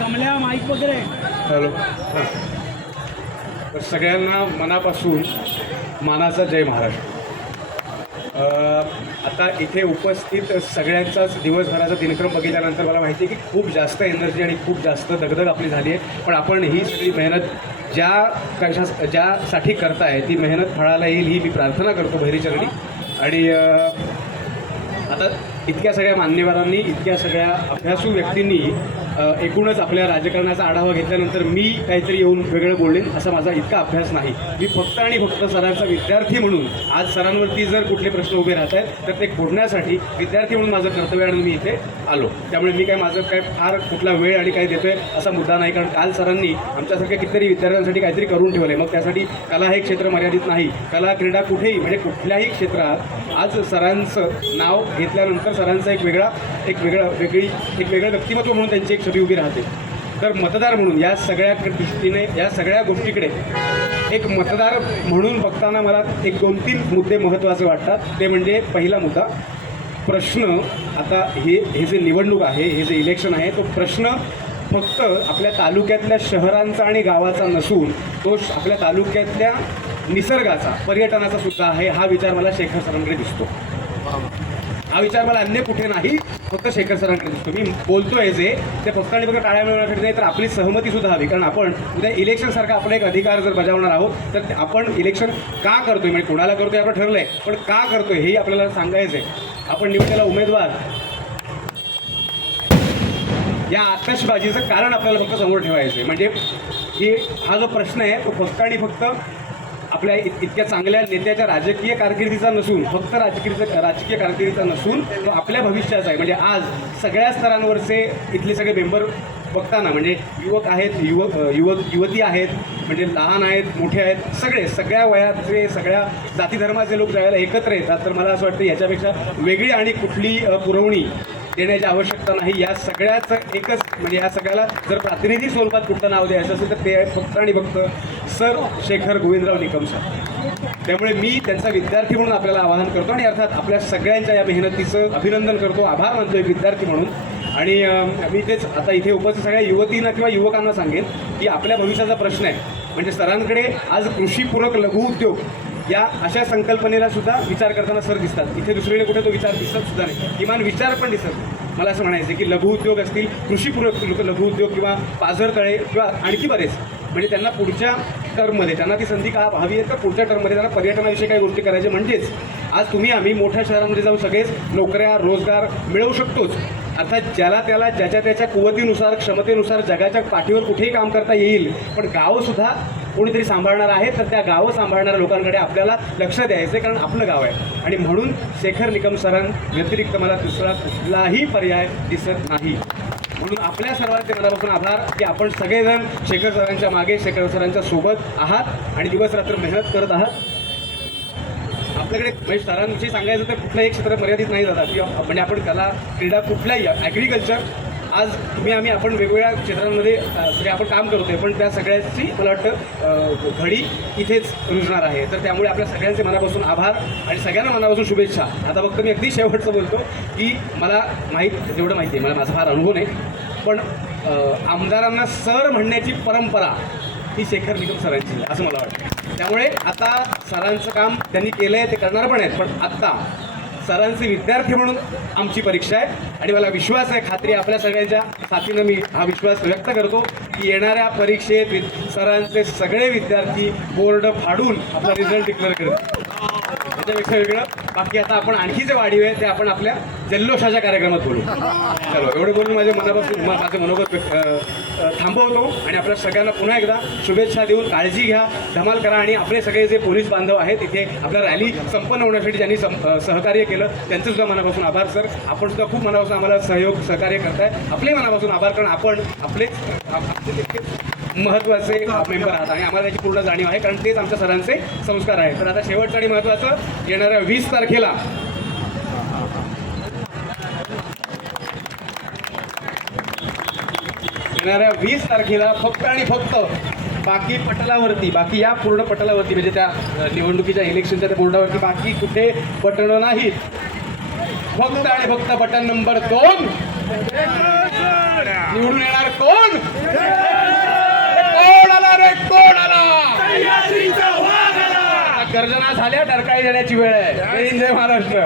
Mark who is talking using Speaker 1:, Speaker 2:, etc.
Speaker 1: कमल्या mic वगैरे.
Speaker 2: Hello. तर सगळ्यांना मनापासून मानाचा जय महाराष्ट्र आता इथे उपस्थित सगळ्यांचाच दिवसभराचा दिनक्रम बघितल्यानंतर मला माहिती आहे की खूप जास्त एनर्जी आणि खूप जास्त दगदग आपली झाली आहे. पण आपण ही सगळी मेहनत ज्या कशा ज्यासाठी करताय ती मेहनत फळाला येईल ही मी प्रार्थना करतो भैरीचरणी आणि आता इतक्या सगळ्या मान्यवरांनी इतक्या सगळ्या अभ्यासू व्यक्तींनी एकूणच आपल्या राजकारणाचा आढावा घेतल्यानंतर मी काहीतरी येऊन वेगळं बोलेन असा माझा इतका अभ्यास नाही. मी फक्त आणि फक्त सरांचा विद्यार्थी म्हणून आज सरांवरती जर कुठले प्रश्न उभे राहत आहेत तर ते फोडण्यासाठी विद्यार्थी म्हणून माझं कर्तव्य आणि मी इथे आलो. त्यामुळे मी काय माझं काय फार कुठला वेळ आणि काय देतोय असा मुद्दा नाही कारण काल सरांनी आमच्यासारख्या कितीतरी विद्यार्थ्यांसाठी काहीतरी करून ठेवलं आहे मग त्यासाठी कला हे क्षेत्र मर्यादित नाही. कला क्रीडा कुठेही म्हणजे कुठल्याही क्षेत्रात आज सरांचं नाव घेतल्यानंतर सरांचा एक वेगळा एक वेगळा वेगळी एक वेगळं व्यक्तिमत्व म्हणून त्यांची एक छबी उभी राहते. तर मतदार म्हणून या सगळ्या दृष्टीने या सगळ्या गोष्टीकडे एक मतदार म्हणून बघताना मला एक दोन तीन मुद्दे महत्त्वाचे वाटतात. ते म्हणजे पहिला मुद्दा प्रश्न आता हे हे जे निवडणूक आहे हे जे इलेक्शन आहे तो प्रश्न फक्त आपल्या तालुक्यातल्या शहरांचा आणि गावाचा नसून तो श- आपल्या तालुक्यातल्या निसर्गाचा पर्यटनाचा सुद्धा आहे हा विचार मला शेखर सरांकडे दिसतो. हा विचार मला अन्य कुठे नाही फक्त शेखर सरांकडे दिसतो मी बोलतोय जे ते फक्त आणि फक्त टाळ्या मिळवण्यासाठी नाही तर आपली सहमती सुद्धा हवी. कारण आपण उद्या इलेक्शन सारखा आपला एक अधिकार जर बजावणार आहोत तर आपण इलेक्शन का करतोय? म्हणजे कोणाला करतोय आपण ठरलंय. पण का करतोय हेही आपल्याला सांगायचं आहे आपण निवडलेला उमेदवार या आतषबाजीचं कारण आपल्याला फक्त समोर ठेवायचं आहे म्हणजे की हा जो प्रश्न आहे तो फक्त आणि फक्त आपल्या इतक्या चांगल्या नेत्याच्या राजकीय कारकिर्दीचा नसून फक्त राजकीय राजकीय कारकिर्दीचा नसून तो आपल्या भविष्याचा आहे. म्हणजे आज सगळ्या स्तरांवरचे इथले सगळे मेंबर बघताना म्हणजे युवक आहेत युवक युवक युवती आहेत म्हणजे लहान आहेत मोठे आहेत सगळे सगळ्या वयाचे सगळ्या जाती धर्माचे लोक ज्यावेळेला एकत्र येतात तर मला असं वाटतं याच्यापेक्षा वेगळी आणि कुठली पुरवणी देण्याची आवश्यकता नाही. या सगळ्याचं एकच म्हणजे या सगळ्याला जर प्रातिनिधी स्वरूपात कुठलं नाव द्यायचं असेल तर ते फक्त आणि फक्त सर शेखर गोविंदराव निकम सर. त्यामुळे मी त्यांचा विद्यार्थी म्हणून आपल्याला आवाहन करतो आणि अर्थात आपल्या सगळ्यांच्या या मेहनतीचं अभिनंदन करतो आभार मानतो एक विद्यार्थी म्हणून. आणि मी तेच आता इथे उपस्थित सगळ्या युवतींना किंवा युवकांना सांगेन की आपल्या भविष्याचा प्रश्न आहे. म्हणजे सरांकडे आज कृषीपूरक लघुउद्योग या अशा संकल्पनेला सुद्धा विचार करताना सर दिसतात. इथे दुसरीकडे कुठे तो विचार दिसत सुद्धा नाही. किमान विचार पण दिसत मला असं म्हणायचं आहे की लघुउद्योग असतील कृषीपूरक लघु- लघुउद्योग किंवा पाझर तळे किंवा आणखी बरेच. म्हणजे त्यांना पुढच्या टर्ममध्ये. त्यांना ती संधी का हवी आहे? तर पुढच्या टर्ममध्ये त्यांना पर्यटनाविषयी काही गोष्टी करायच्या म्हणजेच आज तुम्ही आम्ही मोठ्या शहरामध्ये जाऊन सगळेच नोकऱ्या रोजगार मिळवू शकतोच. अर्थात ज्याला त्याला ज्याच्या त्याच्या कुवतीनुसार क्षमतेनुसार जगाच्या पाठीवर कुठेही काम करता येईल पण गावसुद्धा कोणीतरी सांभाळणार आहे तर त्या गावं सांभाळणाऱ्या लोकांकडे आपल्याला लक्ष द्यायचं आहे कारण आपलं गाव आहे. आणि म्हणून शेखर निकम सरां व्यतिरिक्त मला दुसरा कुठलाही पर्याय दिसत नाही. म्हणून आपल्या सर्वांचे मनापासून आभार की आपण सगळेजण शेखर सरांच्या मागे शेखर सरांच्या सोबत आहात आणि दिवस रात्र मेहनत करत आहात. आपल्याकडे म्हणजे सरांविषयी सांगायचं तर कुठलंही एक क्षेत्र मर्यादित नाही जातात किंवा म्हणजे आपण कला क्रीडा कुठल्याही ॲग्रिकल्चर आज मी आम्ही आपण वेगवेगळ्या क्षेत्रांमध्ये म्हणजे आपण काम करतोय पण त्या सगळ्याची मला वाटतं घडी इथेच रुजणार आहे. तर त्यामुळे आपल्या सगळ्यांचे मनापासून आभार आणि सगळ्यांना मनापासून शुभेच्छा. आता फक्त मी अगदी शेवटचं बोलतो की मला माहीत जेवढं माहिती आहे मला माझा फार अनुभव नाही पण आमदारांना सर म्हणण्याची परंपरा ही शेखर निकम सरांची असं मला वाटतं. त्यामुळे आता सरांचं काम त्यांनी केलं आहे ते करणार पण आहेत पण आत्ता सरांचे विद्यार्थी म्हणून आमची परीक्षा आहे. आणि मला विश्वास आहे खात्री आपल्या सगळ्यांच्या साथीनं मी हा विश्वास व्यक्त करतो की येणाऱ्या परीक्षेत वि- सरांचे सगळे विद्यार्थी बोर्ड फाडून आपला रिझल्ट डिक्लेअर करतील. त्याच्यापेक्षा वेगळं बाकी आता आपण आणखी जे वाढीव आहे ते आपण आपल्या जल्लोषाच्या कार्यक्रमात बोलू. चलो एवढं बोलून माझ्या मनापासून माझं मनोगत थांबवतो आणि आपल्या सगळ्यांना पुन्हा एकदा शुभेच्छा देऊन काळजी घ्या धमाल करा आणि आपले सगळे जे पोलीस बांधव आहेत इथे आपल्या रॅली संपन्न होण्यासाठी ज्यांनी सहकार्य केलं त्यांचं सुद्धा मनापासून आभार सर. आपण सुद्धा खूप मनापासून आम्हाला सहयोग सहकार्य करताय. आपले मनापासून आभार कारण आपण आपलेच आपले महत्त्वाचे मेंबर आहात आणि आम्हाला त्याची पूर्ण जाणीव आहे कारण तेच आमच्या सरांचे संस्कार आहेत. तर आता शेवटचं आणि महत्त्वाचं येणाऱ्या वीस तारखेला तारखेला. येणाऱ्या वीस तारखेला फक्त आणि फक्त बाकी पटलावरती बाकी या पूर्ण पटलावरती म्हणजे त्या निवडणुकीच्या इलेक्शनच्या त्या बोर्डावरती बाकी कुठे बटणं नाहीत. फक्त आणि फक्त बटन नंबर दोन. निवडून येणार कोण आला रे कोण आला आता गर्जना झाल्या डरकाळी देण्याची वेळ आहे. जय महाराष्ट्र.